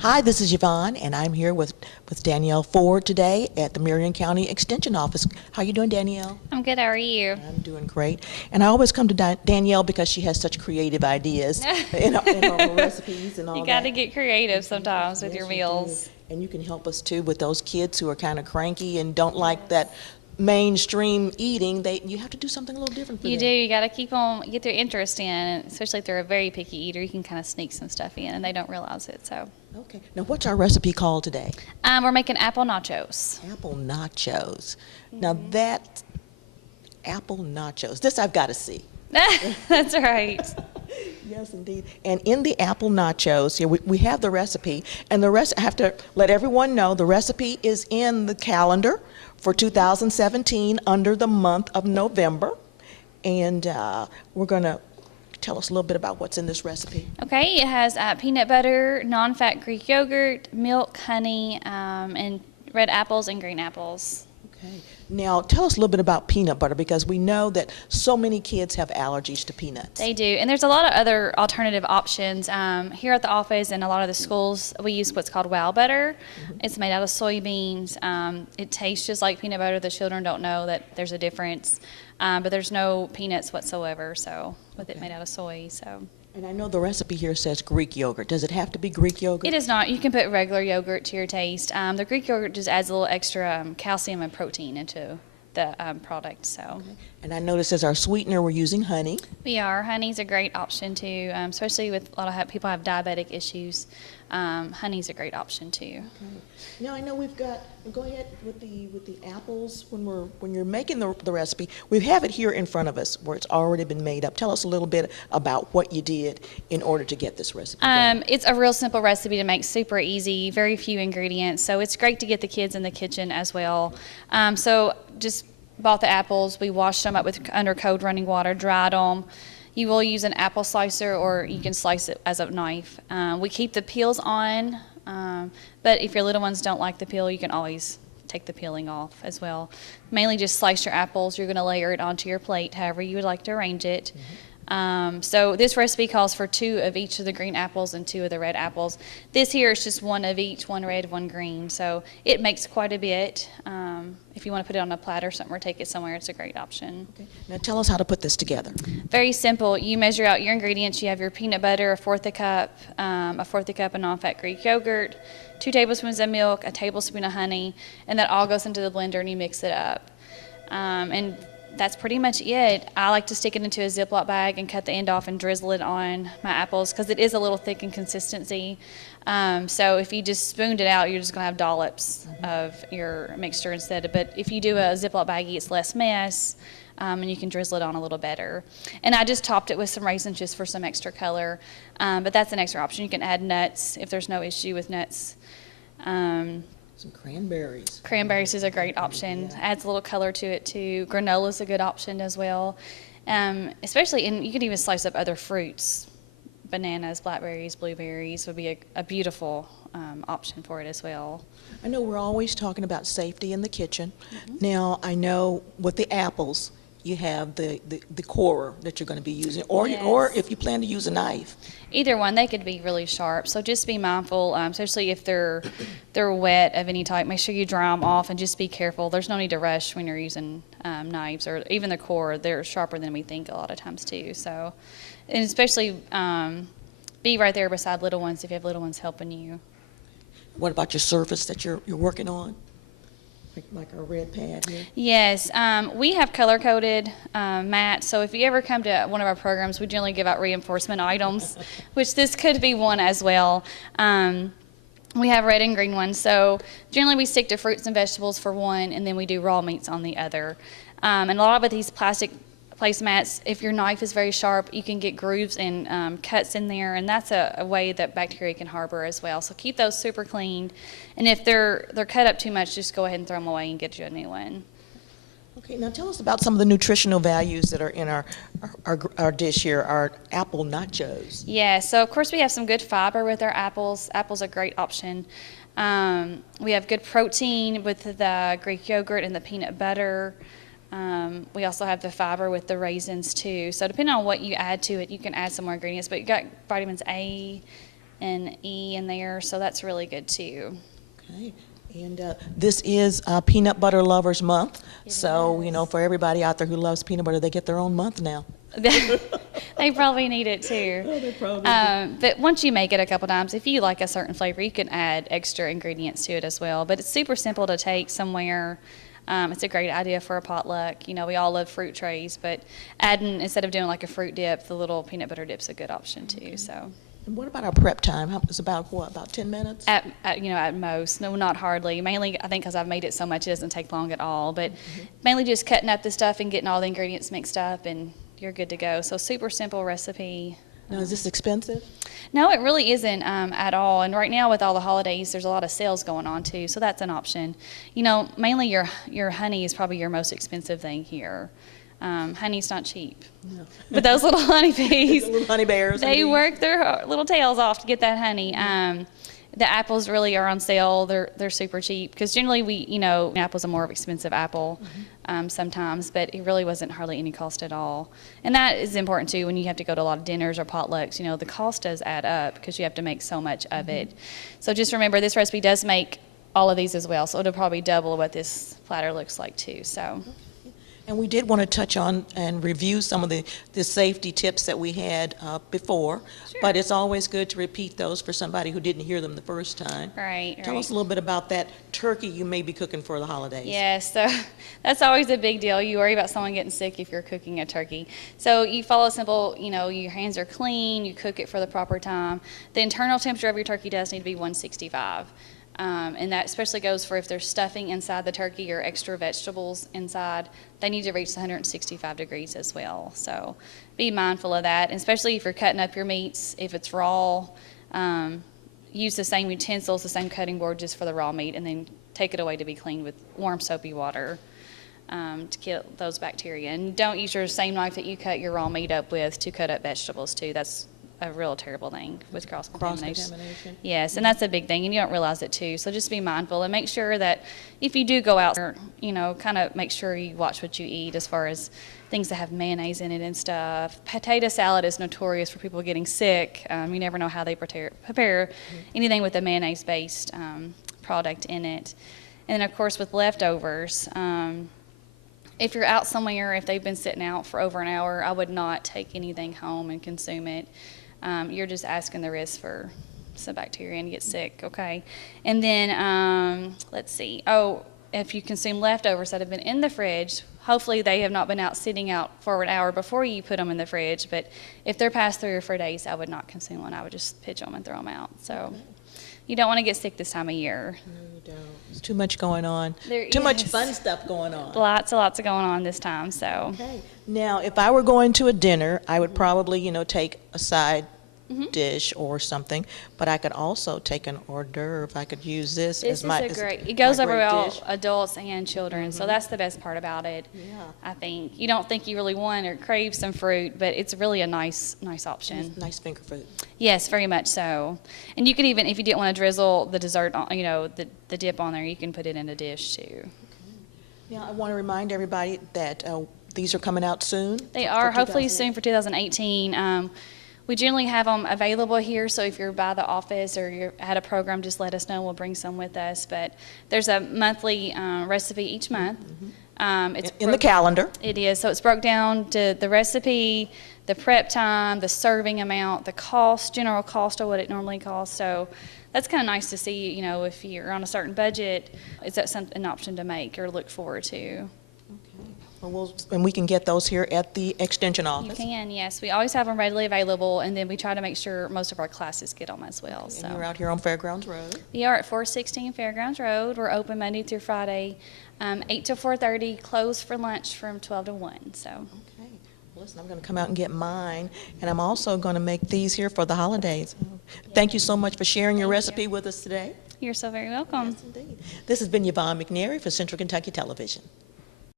Hi, this is Yvonne, and I'm here with Danielle Ford today at the Marion County Extension Office. How you doing, Danielle? I'm good. How are you? I'm doing great. And I always come to Danielle because she has such creative ideas in her recipes and all that. You got to get creative sometimes with Yes, your you meals. do. And you can help us too with those kids who are kind of cranky and don't like that mainstream eating. You have to do something a little different for You them. do. You got to get their interest in, especially if they're a very picky eater. You can kind of sneak some stuff in, and they don't realize it. So. Okay. Now, what's our recipe called today? We're making apple nachos. Apple nachos. Now that apple nachos. This I've got to see. That's right. Yes, indeed. And in the apple nachos, here we have the recipe, and the rest. I have to let everyone know the recipe is in the calendar for 2017 under the month of November, and we're going to tell us a little bit about what's in this recipe. Okay, it has peanut butter, non-fat Greek yogurt, milk, honey, and red apples and green apples. Okay. Now, tell us a little bit about peanut butter, because we know that so many kids have allergies to peanuts. They do, and there's a lot of other alternative options. Here at the office and a lot of the schools, we use what's called wow butter. It's made out of soybeans. It tastes just like peanut butter. The children don't know that there's a difference, but there's no peanuts whatsoever, so with it made out of soy. So. And I know the recipe here says Greek yogurt. Does it have to be Greek yogurt? It is not. You can put regular yogurt to your taste. The Greek yogurt just adds a little extra calcium and protein into the product. So. Okay. And I notice as our sweetener we're using honey. We are. Honey's a great option too, especially with a lot of people have diabetic issues. Honey's a great option too. Okay. Now I know we've got. Go ahead with the apples when you're making the recipe. We have it here in front of us where it's already been made up. Tell us a little bit about what you did in order to get this recipe. It's a real simple recipe to make, super easy, very few ingredients. So it's great to get the kids in the kitchen as well. So just bought the apples. We washed them up with under cold running water, dried them. You will use an apple slicer, or you can slice it as a knife. We keep the peels on, but if your little ones don't like the peel, you can always take the peeling off as well. Mainly just slice your apples. You're going to layer it onto your plate, however you would like to arrange it. So this recipe calls for 2 of each of the green apples and 2 of the red apples. This here is just 1 of each, 1 red, 1 green. So it makes quite a bit. If you want to put it on a platter or something or take it somewhere, it's a great option. Okay. Now tell us how to put this together. Very simple. You measure out your ingredients. You have your peanut butter, 1/4 a cup, a 1/4 a cup of non-fat Greek yogurt, 2 tablespoons of milk, a tablespoon of honey, and that all goes into the blender and you mix it up. And that's pretty much it. I like to stick it into a Ziploc bag and cut the end off and drizzle it on my apples because it is a little thick in consistency. So if you just spooned it out, you're just going to have dollops of your mixture instead. But if you do a Ziploc baggie, it's less mess, and you can drizzle it on a little better. And I just topped it with some raisins just for some extra color. But that's an extra option. You can add nuts if there's no issue with nuts. Some cranberries. Cranberries is a great option. Adds a little color to it too. Granola is a good option as well. Especially, and you could even slice up other fruits. Bananas, blackberries, blueberries would be a beautiful option for it as well. I know we're always talking about safety in the kitchen. Now I know with the apples, you have the corer that you're going to be using, or if you plan to use a knife. Either one, they could be really sharp. So just be mindful, especially if they're wet of any type. Make sure you dry them off and just be careful. There's no need to rush when you're using knives, or even the corer. They're sharper than we think a lot of times too. So, and especially be right there beside little ones if you have little ones helping you. What about your surface that you're working on? Like our red pad here? Yes, we have color-coded mats, so if you ever come to one of our programs, we generally give out reinforcement items, which this could be one as well. We have red and green ones, so generally we stick to fruits and vegetables for one, and then we do raw meats on the other. And a lot of these plastic placemats, if your knife is very sharp, you can get grooves and cuts in there, and that's a way that bacteria can harbor as well. So keep those super clean, and if they're cut up too much, just go ahead and throw them away and get you a new one. Okay, now tell us about some of the nutritional values that are in our dish here, our apple nachos. Yeah, so of course we have some good fiber with our apples. Apples are a great option. We have good protein with the Greek yogurt and the peanut butter. We also have the fiber with the raisins too. So depending on what you add to it, you can add some more ingredients. But you got vitamins A, and E in there, so that's really good too. Okay. And this is Peanut Butter Lovers Month. It So, is. for everybody out there who loves peanut butter, they get their own month now. They probably need it too. Oh, they probably But once you make it a couple times, if you like a certain flavor, you can add extra ingredients to it as well. But it's super simple to take somewhere. It's a great idea for a potluck. We all love fruit trays, but adding, instead of doing like a fruit dip, the little peanut butter dip's a good option too. So. And what about our prep time? It's about what, about 10 minutes? At most, no, not hardly. Mainly, I think because I've made it so much, it doesn't take long at all. But mainly just cutting up the stuff and getting all the ingredients mixed up, and you're good to go. So super simple recipe. Now, is this expensive? No, it really isn't at all. And right now with all the holidays, there's a lot of sales going on too, so that's an option. Mainly your honey is probably your most expensive thing here. Honey's not cheap. No. But those little honeybees, The little honey bears. they work their little tails off to get that honey. The apples really are on sale. They're super cheap because generally apples are more of an expensive apple sometimes, but it really wasn't hardly any cost at all. And that is important too when you have to go to a lot of dinners or potlucks. The cost does add up because you have to make so much of it. So just remember, this recipe does make all of these as well, so it'll probably double what this platter looks like too. So. And we did want to touch on and review some of the safety tips that we had before, Sure. but it's always good to repeat those for somebody who didn't hear them the first time. Right. Tell us a little bit about that turkey you may be cooking for the holidays. Yes, so that's always a big deal. You worry about someone getting sick if you're cooking a turkey. So you follow simple, your hands are clean, you cook it for the proper time. The internal temperature of your turkey does need to be 165. And that especially goes for if there's stuffing inside the turkey or extra vegetables inside, they need to reach 165 degrees as well. So be mindful of that, and especially if you're cutting up your meats, if it's raw, use the same utensils, the same cutting board just for the raw meat, and then take it away to be cleaned with warm soapy water to kill those bacteria. And don't use your same knife that you cut your raw meat up with to cut up vegetables too. That's a real terrible thing with cross-contamination. Yes, and that's a big thing, and you don't realize it too. So just be mindful and make sure that if you do go out, kind of make sure you watch what you eat as far as things that have mayonnaise in it and stuff. Potato salad is notorious for people getting sick. You never know how they prepare anything with a mayonnaise-based product in it. And then, of course, with leftovers, if you're out somewhere, if they've been sitting out for over an hour, I would not take anything home and consume it. You're just asking the risk for some bacteria and get sick, okay? And then, let's see. Oh, if you consume leftovers that have been in the fridge, hopefully they have not been out sitting out for an hour before you put them in the fridge. But if they're past 3 or 4 days, I would not consume one. I would just pitch them and throw them out. So you don't want to get sick this time of year. No, you don't. There's too much going on. Too much fun stuff going on. Lots of going on this time, so. Okay. Now, if I were going to a dinner, I would probably, take a side dish or something, but I could also take an hors d'oeuvre. I could use this as my it goes over well dish. adults and children, so that's the best part about it. Yeah. I think you don't think you really want or crave some fruit, but it's really a nice option. Nice finger food. Yes, very much so. And you could even, if you didn't want to drizzle the dessert on, the dip on there, you can put it in a dish too. Now, I want to remind everybody that these are coming out soon. They for are hopefully 2008. soon for 2018. We generally have them available here, so if you're by the office or you're at a program, just let us know. We'll bring some with us. But there's a monthly recipe each month. It's In the calendar. It is. So it's broke down to the recipe, the prep time, the serving amount, the cost, general cost of what it normally costs. So that's kind of nice to see, if you're on a certain budget, is that an option to make or look forward to? Well, and we can get those here at the Extension You office. can, yes. We always have them readily available, and then we try to make sure most of our classes get them as well. And you're out here on Fairgrounds Road. We are at 416 Fairgrounds Road. We're open Monday through Friday, 8 to 4:30, closed for lunch from 12 to 1. So. Okay. Listen, I'm going to come out and get mine, and I'm also going to make these here for the holidays. Thank you so much for sharing your recipe with us today. You're so very welcome. Yes, indeed. This has been Yvonne McNary for Central Kentucky Television.